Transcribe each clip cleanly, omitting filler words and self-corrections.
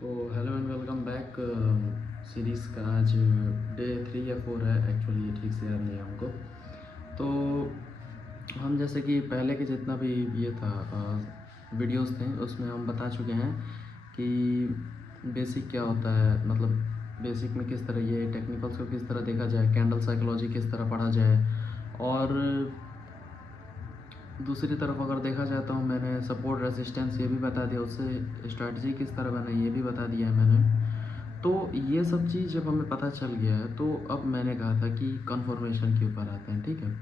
तो hello and welcome back. Series का आज डे 3 या 4 है, एक्चुअली ये ठीक से याद नहीं है हमको। तो हम जैसे कि पहले के जितना भी ये था वीडियोस थे उसमें हम बता चुके हैं कि बेसिक क्या होता है, मतलब बेसिक में किस तरह ये टेक्निकल्स को किस तरह देखा जाए, कैंडल साइकोलॉजी किस तरह पढ़ा जाए, और दूसरी तरफ अगर देखा जाए तो मैंने सपोर्ट रेसिस्टेंस ये भी बता दिया, उससे स्ट्रैटेजी किस तरह बनाई ये भी बता दिया है मैंने। तो ये सब चीज़ जब हमें पता चल गया है तो अब मैंने कहा था कि कन्फर्मेशन के ऊपर आते हैं, ठीक है।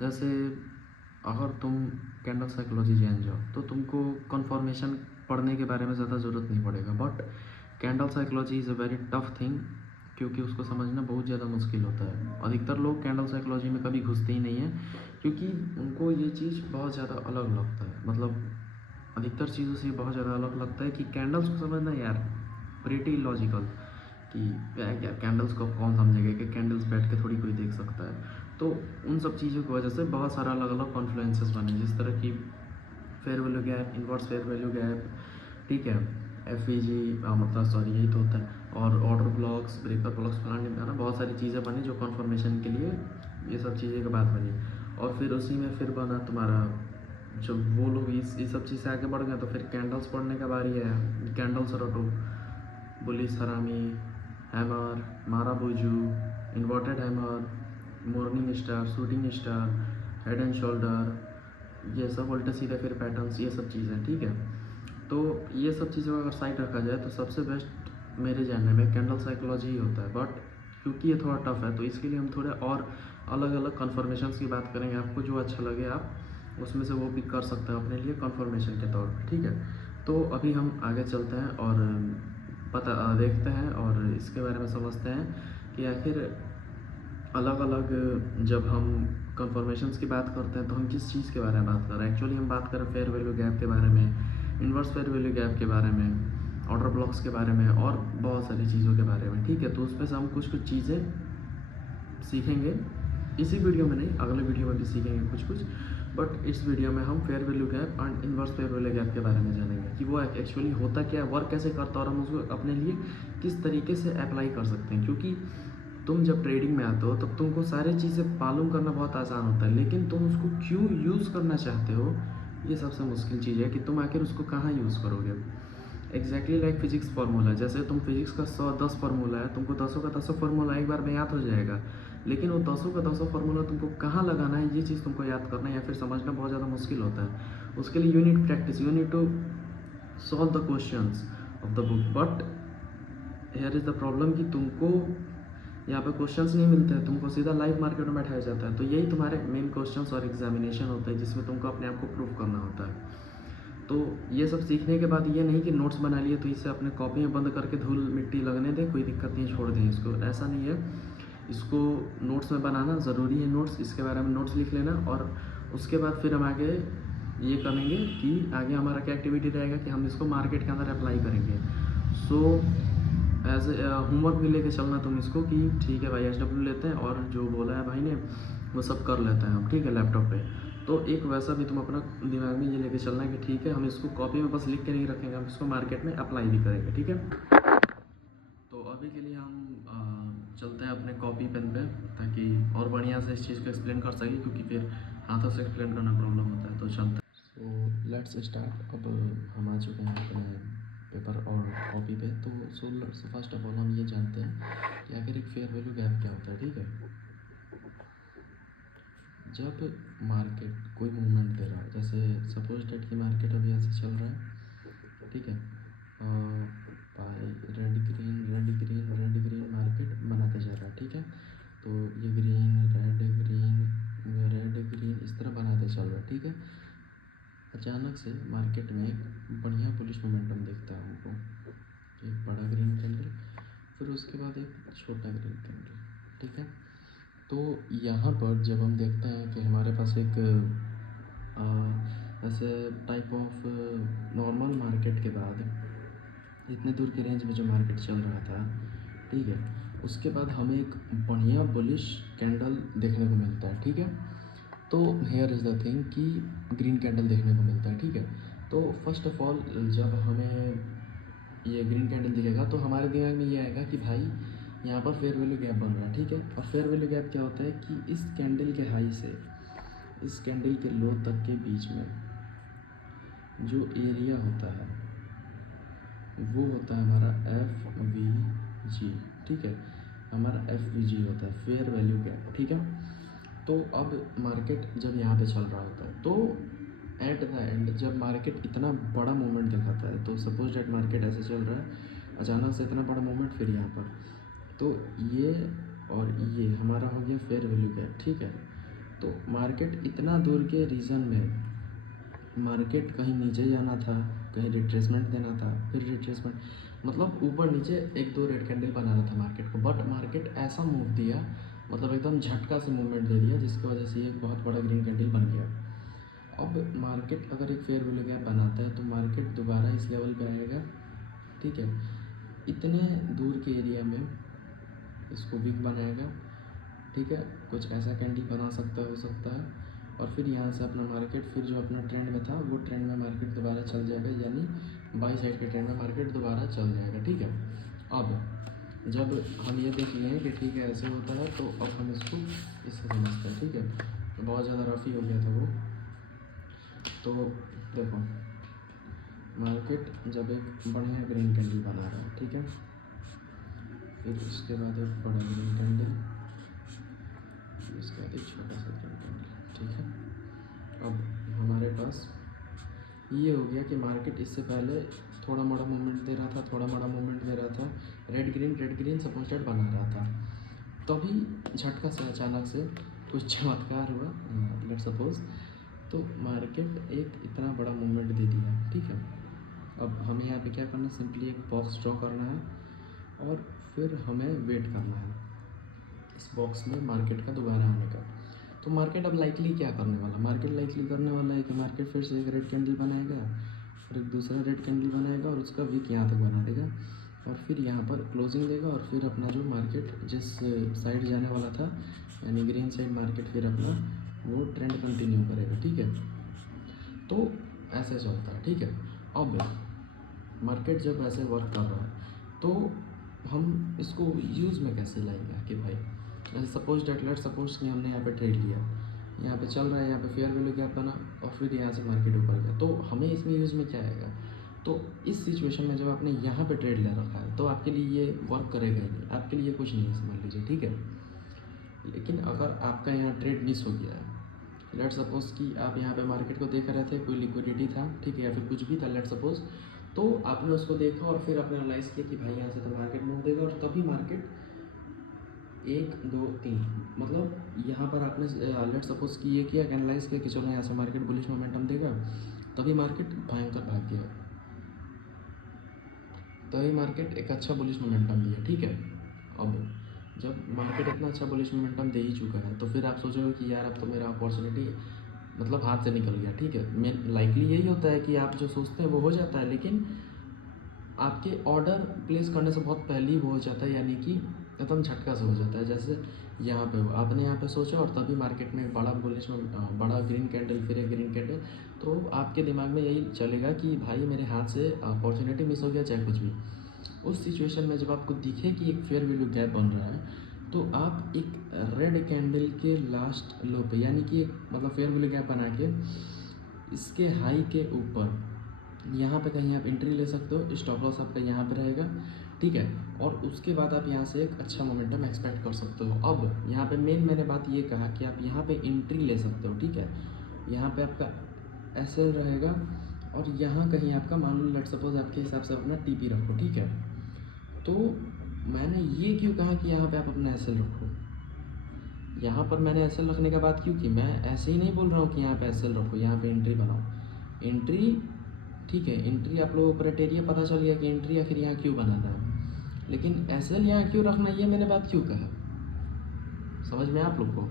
जैसे अगर तुम कैंडल साइकोलॉजी जान जाओ तो तुमको कन्फर्मेशन पढ़ने के बारे में ज़्यादा ज़रूरत नहीं पड़ेगा, but candle psychology is a very tough thing, क्योंकि उसको समझना बहुत ज़्यादा मुश्किल होता है। अधिकतर लोग कैंडल साइकोलॉजी में कभी घुसते ही नहीं हैं, क्योंकि उनको ये चीज़ बहुत ज़्यादा अलग लगता है। मतलब अधिकतर चीज़ों से बहुत ज़्यादा अलग लगता है कि कैंडल्स को समझना यार प्रीटी लॉजिकल, कि क्या क्या कैंडल्स को कौन समझेगा कि कैंडल्स बैठ के थोड़ी कोई देख सकता है। तो उन सब चीज़ों की वजह से बहुत सारा अलग अलग कॉन्फ्लुएंसेस बने, जिस तरह की fair value gap, inverse fair value gap, ठीक है, एफ ई जी, मतलब सॉरी यही तो होता है, और ऑर्डर ब्लॉक्स, ब्रेकर ब्लॉक्स, फलाना बहुत सारी चीज़ें बनी जो कन्फर्मेशन के लिए ये सब चीज़ें के बाद बनी। और फिर उसी में फिर बना तुम्हारा, जब वो लोग इस सब चीज़ से आगे बढ़ गए तो फिर कैंडल्स पढ़ने का बारी है। कैंडल्स रटो, bullish harami, hammer, marubozu, inverted hammer, morning star, shooting star, head and shoulder, ये सब उल्टे सीधे फिर पैटर्न्स, ये सब चीज़ें, ठीक है। तो ये सब चीज़ों का अगर साइड रखा जाए तो सबसे बेस्ट मेरे जानने में कैंडल साइकोलॉजी ही होता है, बट क्योंकि ये थोड़ा टफ है तो इसके लिए हम थोड़े और अलग अलग कन्फर्मेशंस की बात करेंगे। आपको जो अच्छा लगे आप उसमें से वो पिक कर सकते हैं अपने लिए कन्फर्मेशन के तौर पर, ठीक है। तो अभी हम आगे चलते हैं और देखते हैं और इसके बारे में समझते हैं कि आखिर अलग अलग, जब हम कन्फर्मेशंस की बात करते हैं तो हम किस चीज़ के बारे में बात कर रहे हैं। एक्चुअली हम बात कर रहे हैं फेयर वैल्यू गैप के बारे में, इन्वर्स फेयर वैल्यू गैप के बारे में, ऑर्डर ब्लॉक्स के बारे में और बहुत सारी चीज़ों के बारे में, ठीक है। तो उसमें से हम कुछ कुछ चीज़ें सीखेंगे, इसी वीडियो में नहीं, अगले वीडियो में भी सीखेंगे कुछ कुछ, बट इस वीडियो में हम fair value gap and inverse fair value gap के बारे में जानेंगे कि वो एक्चुअली होता क्या है, वर्क कैसे करता है और हम उसको अपने लिए किस तरीके से अप्लाई कर सकते हैं। क्योंकि तुम जब ट्रेडिंग में आते हो तब तुमको सारी चीज़ें मालूम करना बहुत आसान होता है, लेकिन तुम उसको क्यों यूज़ करना चाहते हो ये सबसे मुश्किल चीज़ है, कि तुम आखिर उसको कहाँ यूज़ करोगे। एग्जैक्टली लाइक फिजिक्स फार्मूला, जैसे तुम फिजिक्स का 110 फार्मूला है, तुमको 10 का 10 फार्मूला एक बार में याद हो जाएगा, लेकिन वो 10 का 10 फार्मूला तुमको कहाँ लगाना है ये चीज़ तुमको याद करना है या फिर समझना बहुत ज़्यादा मुश्किल होता है। उसके लिए you need practice, you need to solve the questions of the book, but here is the problem कि तुमको यहाँ पे क्वेश्चंस नहीं मिलते हैं, तुमको सीधा लाइव मार्केट में बैठाया जाता है। तो यही तुम्हारे मेन क्वेश्चंस और एग्जामिनेशन होते हैं, जिसमें तुमको अपने आप को प्रूव करना होता है। तो ये सब सीखने के बाद ये नहीं कि नोट्स बना लिए तो इसे अपने कॉपी में बंद करके धूल मिट्टी लगने दें, कोई दिक्कत नहीं, छोड़ दें इसको, ऐसा नहीं है। इसको नोट्स में बनाना ज़रूरी है, नोट्स, इसके बारे में नोट्स लिख लेना, और उसके बाद फिर हम आगे ये करेंगे कि आगे हमारा क्या एक्टिविटी रहेगा कि हम इसको मार्केट के अंदर अप्लाई करेंगे। सो एज ए होमवर्क भी लेके चलना तुम इसको कि ठीक है भाई HW लेते हैं और जो बोला है भाई ने वो सब कर लेते हैं हम, ठीक है, लैपटॉप पे। तो एक वैसा भी तुम अपना दिमाग में ये लेके चलना है कि ठीक है हम इसको कॉपी में बस लिख के नहीं रखेंगे, हम इसको मार्केट में अप्लाई भी करेंगे, ठीक है। तो अभी के लिए हम चलते हैं अपने कॉपी पेन पे, ताकि और बढ़िया से इस चीज़ को एक्सप्लेन कर सकें, क्योंकि फिर हाथों से एक्सप्लेन करना प्रॉब्लम होता है। तो चलते हैं। So let's start. अब हम आ चुके हैं अपने पेपर और कॉपी पे। तो फर्स्ट ऑफ ऑल हम ये जानते हैं कि आखिर एक फेयर वैल्यू गैप क्या होता है, ठीक है। जब मार्केट कोई मूवमेंट दे रहा है, जैसे सपोज डेट की मार्केट अभी ऐसे चल रहा है, ठीक है, by red green red green red green market बनाते जा रहा है, ठीक है। तो ये ग्रीन रेड ग्रीन इस तरह बनाते चल रहा है, ठीक है। अचानक से मार्केट में एक बढ़िया बुलिश मोमेंटम दिखता है हमको, एक बड़ा ग्रीन कैंडल, फिर उसके बाद एक छोटा ग्रीन कैंडल, ठीक है। तो यहाँ पर जब हम देखते हैं कि हमारे पास एक ऐसे टाइप ऑफ नॉर्मल मार्केट के बाद इतने दूर के रेंज में जो मार्केट चल रहा था, ठीक है, उसके बाद हमें एक बढ़िया बुलिश कैंडल देखने को मिलता है, ठीक है। तो हेयर इज़ द थिंग कि ग्रीन कैंडल देखने को मिलता है, ठीक है। तो फर्स्ट ऑफ ऑल जब हमें ये ग्रीन कैंडल दिखेगा तो हमारे दिमाग में ये आएगा कि भाई यहाँ पर फेयर वैल्यू गैप बन रहा है, ठीक है। और फेयर वैल्यू गैप क्या होता है कि इस कैंडल के हाई से इस कैंडल के लो तक के बीच में जो एरिया होता है वो होता है हमारा FVG, ठीक है। हमारा FVG होता है फेयर वैल्यू गैप, ठीक है। तो अब मार्केट जब यहाँ पे चल रहा होता है तो एट द एंड जब मार्केट इतना बड़ा मूवमेंट दिखाता है, तो सपोज डेट मार्केट ऐसे चल रहा है, अचानक से इतना बड़ा मूवमेंट, फिर यहाँ पर तो ये और ये हमारा हो गया फेयर वैल्यू गैप, ठीक है। तो मार्केट इतना दूर के रीजन में मार्केट कहीं नीचे जाना था, कहीं रिट्रेसमेंट देना था, फिर रिट्रेसमेंट, मतलब ऊपर नीचे एक दो रेड कैंडल बनाना था मार्केट को, बट मार्केट ऐसा मूव दिया, मतलब एकदम झटका से मूवमेंट दे दिया, जिसकी वजह से ये एक बहुत बड़ा ग्रीन कैंडल बन गया। अब मार्केट अगर एक फेयर वैल्यू गैप बनाता है तो मार्केट दोबारा इस लेवल पे आएगा, ठीक है। इतने दूर के एरिया में इसको वीक बनाएगा, ठीक है। कुछ ऐसा कैंडल बना हो सकता है और फिर यहाँ से अपना मार्केट फिर जो अपना ट्रेंड में था वो ट्रेंड में मार्केट दोबारा चल जाएगा, यानी बाई साइड के ट्रेंड में मार्केट दोबारा चल जाएगा, ठीक है। अब जब हम ये देख लिए कि ठीक है ऐसे होता है, तो अब हम इसको इससे समझते हैं, ठीक है। तो बहुत ज़्यादा रफ ही हो गया था वो। तो देखो मार्केट जब एक बढ़िया ग्रीन कैंडल बना रहा है, ठीक है, फिर उसके बाद एक बड़ा ग्रीन कैंडल, इसके बाद एक छोटा सा ग्रीन कैंडल, ठीक है। अब हमारे पास ये हो गया कि मार्केट इससे पहले थोड़ा मोड़ा मूवमेंट दे रहा था, थोड़ा मोड़ा मूवमेंट दे रहा था, रेड ग्रीन सपोर्टेड बना रहा था, तभी झटका से अचानक से कुछ चमत्कार हुआ, लेट सपोज, तो मार्केट एक इतना बड़ा मूवमेंट दे दिया, ठीक है। अब हमें यहाँ पे क्या करना है, सिंपली एक बॉक्स ड्रॉ करना है और फिर हमें वेट करना है इस बॉक्स में मार्केट का दोबारा आने का। तो मार्केट अब लाइकली क्या करने वाला, मार्केट लाइकली करने वाला है कि मार्केट फिर से एक रेड कैंडल बनाएगा और एक दूसरा रेड कैंडल बनाएगा और उसका वीक यहाँ तक बना देगा और फिर यहाँ पर क्लोजिंग देगा और फिर अपना जो मार्केट जिस साइड जाने वाला था, यानी ग्रीन साइड मार्केट, फिर अपना वो ट्रेंड कंटिन्यू करेगा, ठीक है। तो ऐसे चलता है, ठीक है। अब मार्केट जब ऐसे वर्क कर रहा है तो हम इसको यूज़ में कैसे लाएंगे कि भाई जैसे सपोज डेट लेट सपोज कि हमने यहाँ पे ट्रेड लिया, यहाँ पे चल रहा है, यहाँ पे फेयर वैल्यू गैप बना और फिर यहाँ से मार्केट ऊपर गया, तो हमें इसमें यूज़ में क्या आएगा। तो इस सिचुएशन में जब आपने यहाँ पे ट्रेड ले रखा है तो आपके लिए ये वर्क करेगा ही नहीं, आपके लिए कुछ नहीं है, समझ लीजिए, ठीक है। लेकिन अगर आपका यहाँ ट्रेड मिस हो गया है, लेट सपोज कि आप यहाँ पे मार्केट को देख रहे थे, कोई लिक्विडिटी था, ठीक है, या फिर कुछ भी था लेट सपोज, तो आपने उसको देखा और फिर आपने एनालाइज किया कि भाई यहाँ से तो मार्केट मूव देगा और तभी मार्केट 1 2 3, मतलब यहाँ पर आपने लेट सपोज कि ये किया, एनालाइज किया कि चलो यहाँ से मार्केट बुलिश मोमेंटम देगा, तभी मार्केट भयंकर भाग गया, तभी मार्केट एक अच्छा बुलिश मोमेंटम दिया, ठीक है। अब जब मार्केट इतना अच्छा बुलिश मोमेंटम दे ही चुका है तो फिर आप सोचोगे कि यार अब तो मेरा अपॉर्चुनिटी मतलब हाथ से निकल गया, ठीक है। मैं लाइकली यही होता है कि आप जो सोचते हैं वो हो जाता है, लेकिन आपके ऑर्डर प्लेस करने से बहुत पहले ही वो हो जाता है, यानी कि एकदम झटका से हो जाता है। जैसे यहाँ पे हो, आपने यहाँ पे सोचा और तभी मार्केट में बड़ा बुलिश में बड़ा ग्रीन कैंडल, फिर एक ग्रीन कैंडल, तो आपके दिमाग में यही चलेगा कि भाई मेरे हाथ से अपॉर्चुनिटी मिस हो गया, चाहे कुछ भी। उस सिचुएशन में जब आपको दिखे कि एक फेयर वैल्यू गैप बन रहा है तो आप एक रेड कैंडल के लास्ट लो पे, यानी कि एक मतलब फेयर वैल्यू गैप बना के इसके हाई के ऊपर यहाँ पे कहीं आप एंट्री ले सकते हो, स्टॉप लॉस आपका यहाँ पे रहेगा, ठीक है। और उसके बाद आप यहाँ से एक अच्छा मोमेंटम एक्सपेक्ट कर सकते हो। अब यहाँ पे मैंने बात ये कहा कि आप यहाँ पे एंट्री ले सकते हो, ठीक है। यहाँ पे आपका एसएल रहेगा और यहाँ कहीं आपका मान लो लेट सपोज आपके हिसाब से अपना टीपी रखो, ठीक है। तो मैंने ये क्यों कहा कि यहाँ पे आप अपना एसएल रखो, यहाँ पर मैंने एसएल रखने का बात क्यों की, मैं ऐसे ही नहीं बोल रहा हूँ कि यहाँ पे एसएल रखो, यहाँ पे एंट्री बनाओ, एंट्री, ठीक है। एंट्री आप लोगों को क्राइटेरिया पता चल गया कि एंट्री आखिर यहाँ क्यों बनाना है, लेकिन एसएल यहाँ क्यों रखना, ये मैंने बात क्यों कहा, समझ में आप लोग को।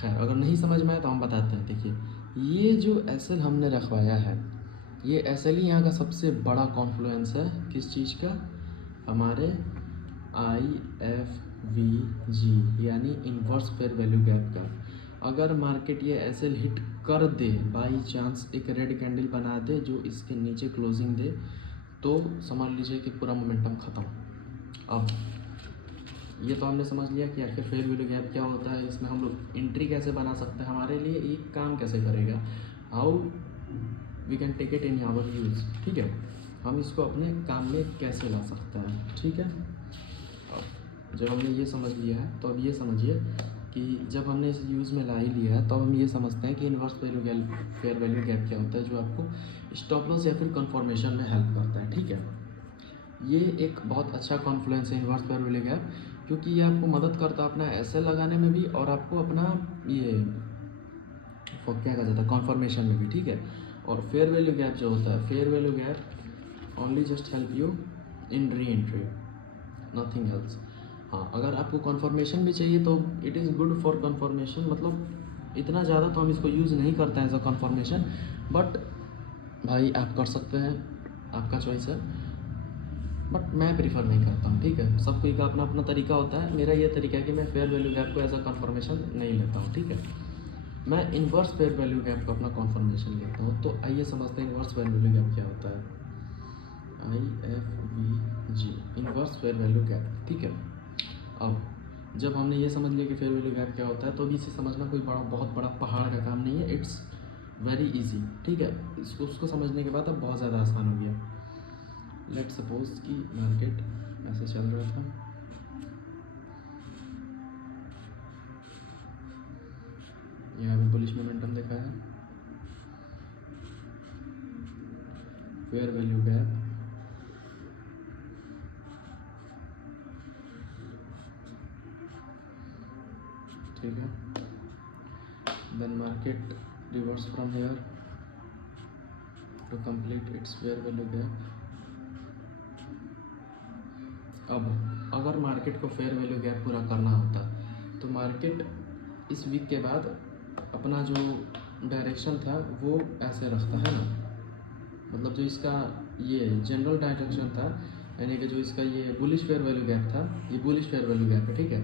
खैर अगर नहीं समझ में आया तो हम बताते हैं। देखिए ये जो एसएल हमने रखवाया है, ये एसएल ही यहाँ का सबसे बड़ा कॉन्फ्लुएंस है किस चीज़ का, हमारे IFVG यानी इन्वर्स फेयर वैल्यू गैप का। अगर मार्केट ये एसएल हिट कर दे, बाई चांस एक रेड कैंडल बना दे जो इसके नीचे क्लोजिंग दे, तो समझ लीजिए कि पूरा मोमेंटम ख़त्म। अब ये तो हमने समझ लिया कि आखिर फेयर वैल्यू गैप क्या होता है, इसमें हम लोग एंट्री कैसे बना सकते हैं, हमारे लिए एक काम कैसे करेगा, how we can take it in our use. ठीक है, हम इसको अपने काम में कैसे ला सकते हैं। ठीक है, अब जब हमने ये समझ लिया है तो अब ये समझिए कि जब हमने इस यूज़ में ला ही लिया है तो हम ये समझते हैं कि इन्वर्स फेयर वैल्यू गैप क्या होता है, जो आपको स्टॉप लॉस या फिर कन्फर्मेशन में हेल्प करता है। ठीक है, ये एक बहुत अच्छा कॉन्फ्लुएंस है इन्वर्स फेयर वैल्यू गैप, क्योंकि ये आपको मदद करता है अपना एसएल लगाने में भी और आपको अपना ये क्या कहा जाता है कॉन्फर्मेशन में भी। ठीक है, और फेयर वैल्यू गैप जो होता है, fair value gap only just help you in re entry, nothing else. हाँ, अगर आपको कॉन्फर्मेशन भी चाहिए तो it is good for conformation, मतलब इतना ज़्यादा तो हम इसको यूज़ नहीं करते हैं एज अ कॉन्फर्मेशन, बट भाई आप कर सकते हैं, आपका चॉइस है, बट मैं प्रीफर नहीं करता हूँ। ठीक है, सब कोई का अपना अपना तरीका होता है, मेरा ये तरीका है कि मैं फेयर वैल्यू गैप को एज अ कन्फर्मेशन नहीं लेता हूँ। ठीक है, मैं इन्वर्स फेयर वैल्यू गैप को अपना कन्फर्मेशन लेता हूँ। तो आइए समझते हैं इन्वर्स फेयर वैल्यू गैप क्या होता है। IFVG, inverse fair value gap. ठीक है, अब जब हमने ये समझ लिया कि फेयर वैल्यू गैप क्या होता है, तो अभी इसे समझना कोई बहुत बड़ा पहाड़ का काम नहीं है, इट्स वेरी इजी। ठीक है, उसको समझने के बाद अब बहुत ज़्यादा आसान हो गया। लेट सपोज कि मार्केट ऐसे चल रहा था, यहाँ पे बुलिश मोमेंटम देखा है, फेयर वैल्यू गैप, ठीक है, then market reverse from here to complete its fair value gap. अब अगर मार्केट को फेयर वैल्यू गैप पूरा करना होता तो मार्केट इस वीक के बाद अपना जो डायरेक्शन था वो ऐसे रखता है ना, मतलब जो इसका ये जनरल डायरेक्शन था, यानी कि जो इसका ये बुलिश फेयर वैल्यू गैप था, ये बुलिश फेयर वैल्यू गैप है। ठीक है,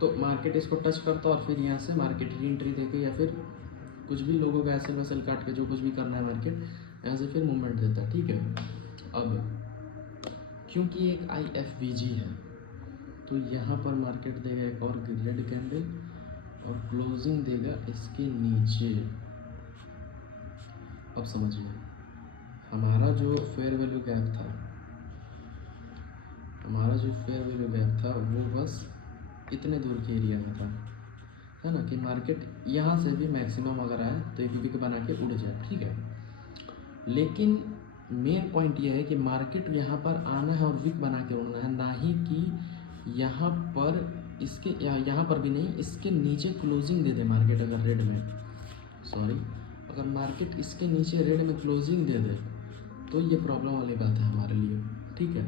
तो मार्केट इसको टच करता और फिर यहाँ से मार्केट री एंट्री देके या फिर कुछ भी लोगों का ऐसे वैसल काट के जो कुछ भी करना है मार्केट ऐसे फिर मूवमेंट देता है। ठीक है, अब क्योंकि एक IFVG है तो यहाँ पर मार्केट देगा एक और रेड कैंडल और क्लोजिंग देगा इसके नीचे। अब समझिए हमारा जो फेयर वैल्यू गैप था, हमारा जो फेयर वैल्यू गैप था वो बस इतने दूर के एरिया में था, है ना, कि मार्केट यहाँ से भी मैक्सिमम अगर आए तो एक विक बना के उड़ जाए। ठीक है, लेकिन मेन पॉइंट ये है कि मार्केट यहाँ पर आना है और विक बना के उड़ना है, ना ही कि यहाँ पर इसके यहाँ पर भी नहीं, इसके नीचे क्लोजिंग दे दे मार्केट। अगर रेड में अगर मार्केट इसके नीचे रेड में क्लोजिंग दे दे तो ये प्रॉब्लम वाली बात है हमारे लिए। ठीक है,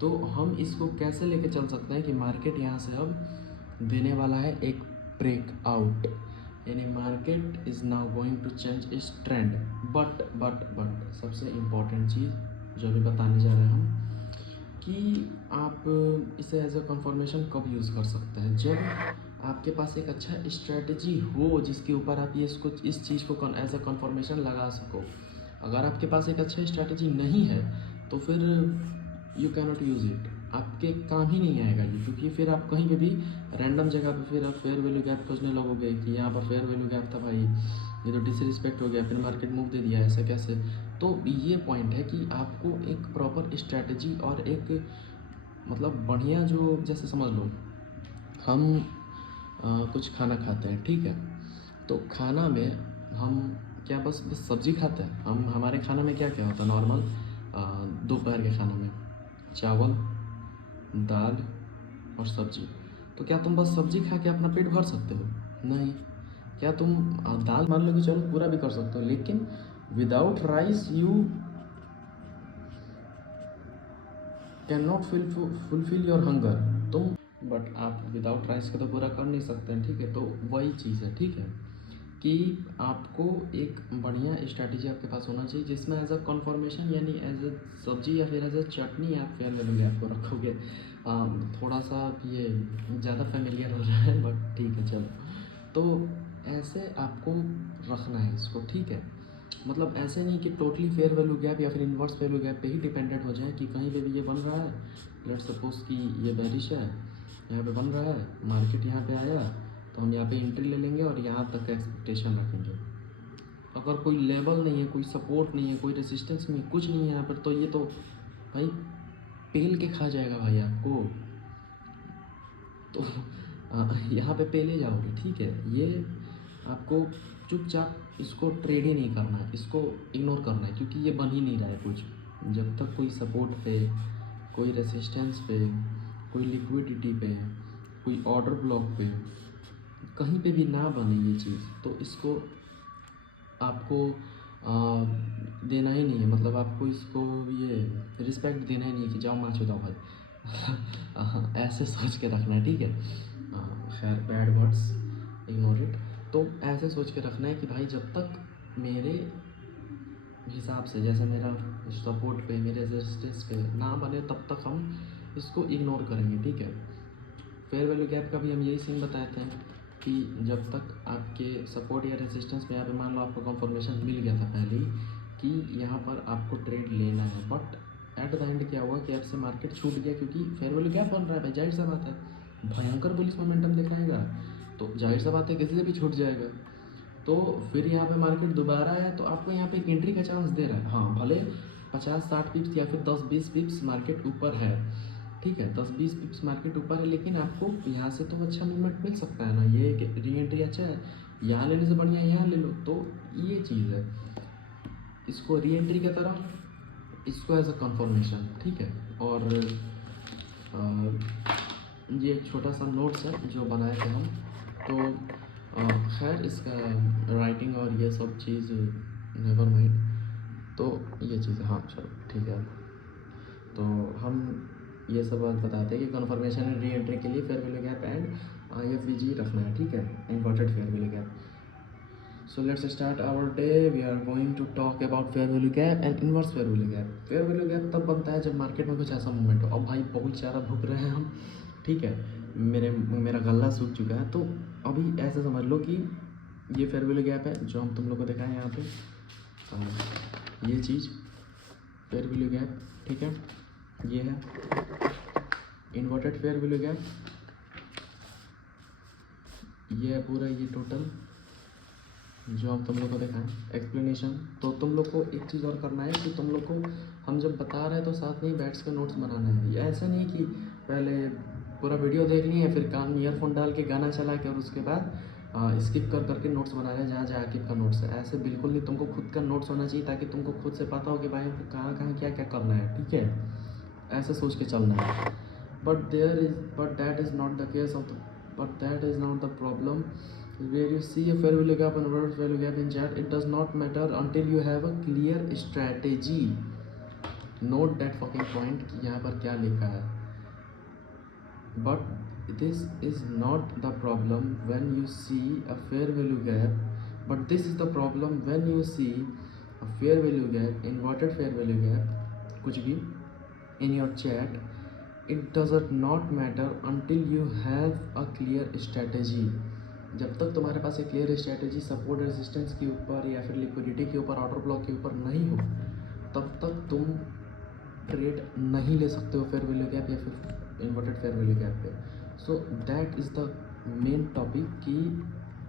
तो हम इसको कैसे लेके चल सकते हैं कि मार्केट यहाँ से अब देने वाला है एक ब्रेक आउट, यानी market is now going to change इस ट्रेंड। बट सबसे इम्पॉर्टेंट चीज़ जो अभी बताने जा रहे हैं हम, कि आप इसे एज अ कन्फर्मेशन कब यूज़ कर सकते हैं, जब आपके पास एक अच्छा स्ट्रेटजी हो जिसके ऊपर आप ये इसको इस चीज़ को एज अ कन्फर्मेशन लगा सको। अगर आपके पास एक अच्छा स्ट्रेटजी नहीं है तो फिर you can not use it, आपके काम ही नहीं आएगा ये, क्योंकि फिर आप कहीं पे भी रैंडम जगह पे फिर आप फेयर वैल्यू गैप खोजने लगोगे कि यहाँ पर फेयर वैल्यू गैप था भाई, ये तो डिसरिस्पेक्ट हो गया, फिर मार्केट मूव दे दिया, ऐसा कैसे। तो ये पॉइंट है कि आपको एक प्रॉपर स्ट्रेटजी और एक मतलब बढ़िया जो, जैसे समझ लो हम कुछ खाना खाते हैं, ठीक है, तो खाना में हम क्या बस सब्ज़ी खाते हैं, हम हमारे खाना में क्या क्या होता है नॉर्मल, दोपहर के खाना में चावल, दाल और सब्ज़ी। तो क्या तुम बस सब्ज़ी खा के अपना पेट भर सकते हो? नहीं। क्या तुम दाल मान लो कि चलो पूरा भी कर सकते हो, लेकिन without rice you can not fulfil your hunger. तुम बट आप विदाउट राइस का तो पूरा कर नहीं सकते हैं। ठीक है, तो वही चीज़ है, ठीक है, कि आपको एक बढ़िया स्ट्रैटेजी आपके पास होना चाहिए जिसमें एज अ कन्फर्मेशन यानी एज अ सब्जी या फिर एज अ चटनी आप फेयर वैल्यू गैप को रखोगे। थोड़ा सा ये ज़्यादा फेमिलियर हो रहा है बट ठीक है चलो। तो ऐसे आपको रखना है इसको, ठीक है। मतलब ऐसे नहीं कि टोटली फेयर वैल्यू गैप या फिर इन्वर्स वैल्यू गैप पे ही डिपेंडेंट हो जाए कि कहीं पे भी ये बन रहा है। लेट्स सपोज कि ये बेरिश है, यहाँ पे बन रहा है, मार्केट यहाँ पे आया तो हम यहाँ पे एंट्री ले लेंगे और यहाँ तक का एक्सपेक्टेशन रखेंगे। अगर कोई लेवल नहीं है, कोई सपोर्ट नहीं है, कोई रेसिस्टेंस नहीं है, कुछ नहीं है यहाँ पर, तो ये तो भाई पेल के खा जाएगा भाई आपको। तो यहाँ पे पेले जाओगे, ठीक है। ये आपको चुपचाप इसको ट्रेड ही नहीं करना है, इसको इग्नोर करना है, क्योंकि ये बन ही नहीं रहा है कुछ। जब तक कोई सपोर्ट पे, कोई रेसिस्टेंस पे, कोई लिक्विडिटी पे, कोई ऑर्डर ब्लॉक पे, कहीं पे भी ना बने ये चीज़, तो इसको आपको देना ही नहीं है। मतलब आपको इसको ये रिस्पेक्ट देना ही नहीं है कि जाओ माचो जाओ भाई। ऐसे सोच के रखना है, ठीक है। खैर, बैड वर्ड्स, इग्नोर इट। तो ऐसे सोच के रखना है कि भाई जब तक मेरे हिसाब से, जैसे मेरा सपोर्ट पे, मेरे रेजिस्टेंस पे ना बने, तब तक हम इसको इग्नोर करेंगे, ठीक है। फेयर वैल्यू गैप का भी हम यही सीन बताए थे कि जब तक आपके सपोर्ट या रेजिस्टेंस में, यहाँ पे मान लो आपको कंफर्मेशन मिल गया था पहले ही कि यहाँ पर आपको ट्रेड लेना है, बट एट द एंड क्या हुआ कि आपसे मार्केट छूट गया, क्योंकि फेयर वैल्यू गैप बन रहा है भाई, जाहिर सा बात है, भयंकर बुलिश मोमेंटम दिखाएगा, तो जाहिर सा बात है किसी से भी छूट जाएगा। तो फिर यहाँ पे मार्केट दोबारा आया तो आपको यहाँ पे एक एंट्री का चांस दे रहा है। हाँ, भले 50-60 पिप्स या फिर 10-20 पिप्स मार्केट ऊपर है, ठीक है, 10-20 पिप्स मार्केट ऊपर है, लेकिन आपको यहाँ से तो अच्छा मूवमेंट मिल सकता है ना। ये री एंट्री अच्छा है, यहाँ लेने से बढ़िया यहाँ ले लो, तो ये चीज़ है। इसको री एंट्री की तरह, इसको एज अ कन्फर्मेशन, ठीक है। और ये एक छोटा सा नोट्स है जो बनाए थे हम, तो खैर इसका राइटिंग और ये सब चीज़ नेवर माइंड, तो ये चीज़, हाँ चलो ठीक है। तो हम ये सब बात बताते हैं कि कन्फर्मेशन एंड री एंट्री के लिए fair value gap and IFVG रखना है, ठीक है, inverted fair value gap. So let's start our day. We are going to talk about fair value gap and inverse fair value gap. Fair value gap तब बनता है जब market में कुछ ऐसा मूवमेंट हो। अब भाई बहुत सारा भूख रहे हैं हम, ठीक है, मेरा गला सूख चुका है, तो अभी ऐसे समझ लो कि ये फेयर वैल्यू गैप है जो हम तुम लोग को दिखाएं यहाँ पे। ये चीज़ फेयर वैल्यू गैप, ठीक है, ये है इन्वर्टेड फेयर वैल्यू गैप, ये है पूरा ये टोटल जो हम तुम लोग को दिखाएं एक्सप्लेनेशन। तो तुम लोग को एक चीज़ और करना है कि तुम लोग को हम जब बता रहे हैं तो साथ में ही बैट्स के नोट्स बनाना है। ये ऐसा नहीं कि पहले पूरा वीडियो देख लिए है, फिर कान में ईयरफोन डाल के गाना चला के और उसके बाद स्किप कर करके नोट्स बना रहे हैं जहाँ जहाँ आकिब का नोट्स है। ऐसे बिल्कुल नहीं, तुमको खुद का नोट्स होना चाहिए ताकि तुमको खुद से पता हो कि भाई हमको कहाँ कहाँ क्या क्या करना है, ठीक है। ऐसे सोच के चलना है। But that is not the case of but that is not the problem where you see a fair value gap and inverse value gap in chart. It does not matter until you have a clear strategy. Note that fucking point कि यहाँ पर क्या लिखा है। But this is not the problem when you see a fair value gap, but this is the problem when you see a fair value gap, inverted fair value gap, कुछ भी in your chart. It does not matter until you have a clear strategy. जब तक तुम्हारे पास एक clear strategy support resistance के ऊपर या फिर लिक्विडिटी के ऊपर, ऑर्डर ब्लॉक के ऊपर नहीं हो, तब तक तुम ट्रेड नहीं ले सकते हो फेयर वैल्यू गैप या फिर इन्वर्टेड फेयर वैल्यू गैप पे। So that is the main topic कि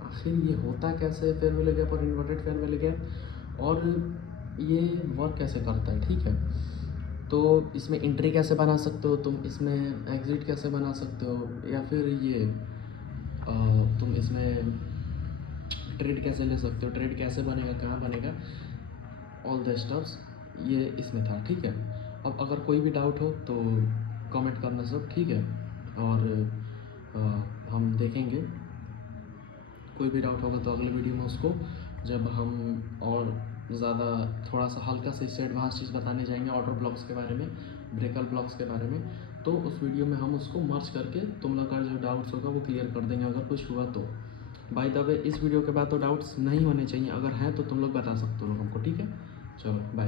आखिर ये होता कैसे फेयर वैल्यू गैप और इन्वर्टेड फेयर वैल्यू गैप, और ये वर्क कैसे करता है, ठीक है। तो इसमें एंट्री कैसे बना सकते हो तुम, इसमें एग्जिट कैसे बना सकते हो, या फिर ये तुम इसमें ट्रेड कैसे ले सकते हो, ट्रेड कैसे बनेगा, कहाँ बनेगा, ऑल द स्टफ्स ये इसमें था, ठीक है। अब अगर कोई भी डाउट हो तो कमेंट करना सब, ठीक है। और हम देखेंगे, कोई भी डाउट होगा तो अगले वीडियो में उसको, जब हम और ज़्यादा थोड़ा सा हल्का से इससे एडवांस चीज़ बताने जाएंगे ऑर्डर ब्लॉक्स के बारे में, ब्रेकल ब्लॉक्स के बारे में, तो उस वीडियो में हम उसको मर्ज करके तुम लोग का जो डाउट्स होगा वो क्लियर कर देंगे अगर कुछ हुआ तो। बाय द वे, इस वीडियो के बाद तो डाउट्स नहीं होने चाहिए, अगर हैं तो तुम लोग बता सकते हो हमको, ठीक है। चलो बाय।